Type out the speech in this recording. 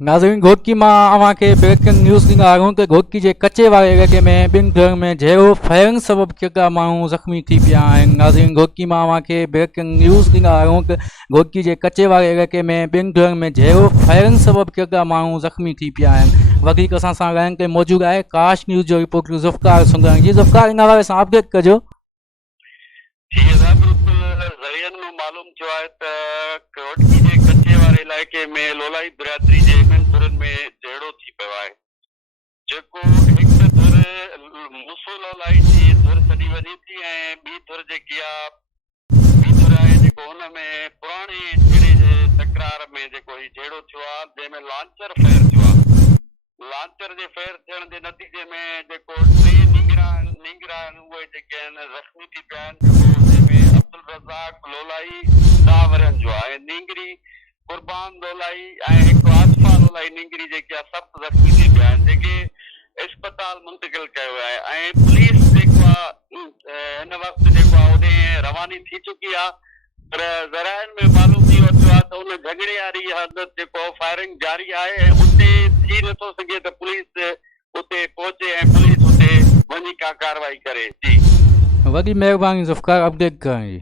नाज़रीन घोटकी मां अवां खे ब्रेकिंग न्यूज़ ॾींदा आहियूं कि घोटकी जे कचे वारे इलाइक़े में ॿिनि घर में जहिड़ो फायरिंग सबबु केतिरा माण्हू ज़ख़्मी थी पिया आहिनि। नाज़रीन घोटकी मां अवां खे ब्रेकिंग न्यूज़ ॾींदा आहियूं कि घोटकी जे कचे वारे इलाइक़े में ॿिनि घर में जहिड़ो फायरिंग सबबु केतिरा माण्हू ज़ख़्मी थी पिया आहिनि। वधीक असां सां ॻाल्हाइण ते मौजूदु आहे काश न्यूज़ जो रिपोर्टर ज़ुफ़्कार सुंदराणी जी। ज़ुफ़्कार, इन हवाले सां अपडेट कजो। जी बिल्कुल ज़रियनि में मालूम थियो आहे त घोटकी जे कचे वारे इलाइक़े में लोलाई बिरादरी जे ॿिनि धुरनि में जहिड़ो थी पियो आहे, जेको हिकु धुर मूसो लोलाई जी धुर सॼी वञे थी ऐं ॿी धुर जेकी आहे ॿी धुर आहे जेको हुन में पुराणे झेड़े जे तकरार में जेको हीउ झेड़ो थियो आहे जंहिंमें लांचर फेर थियो आहे। लांचर जे फेर थियण जे नतीजे में जेको टे नींगरा आहिनि उहे जेके आहिनि ज़ख़्मी थी पिया आहिनि, जंहिंमें अब्दुल रज़ाक लोलाई 10 वरनि जो आहे नींगरी, कुर्बान लोलाई ऐं हिकु आसफा लोलाई नींगरी जेके आहे सख़्तु ज़ख़्मी थी पिया आहिनि, जेके इस्पताल मुंतक़िल कयो आहे ऐं पुलिस जेको आहे हिन वक़्तु जेको आहे होॾे रवानी थी चुकी आहे। पर ज़राइनि में मालूम थी थियो आहे त उन झगड़े वारी हद जेको फायरिंग जारी आहे ऐं उते थी नथो सघे त पुलिस उते पहुचे ऐं पुलिस उते वञी का कार्रवाई करे। जी वॾी महिरबानी ज़ुफ़्कार अपडेट करण जी।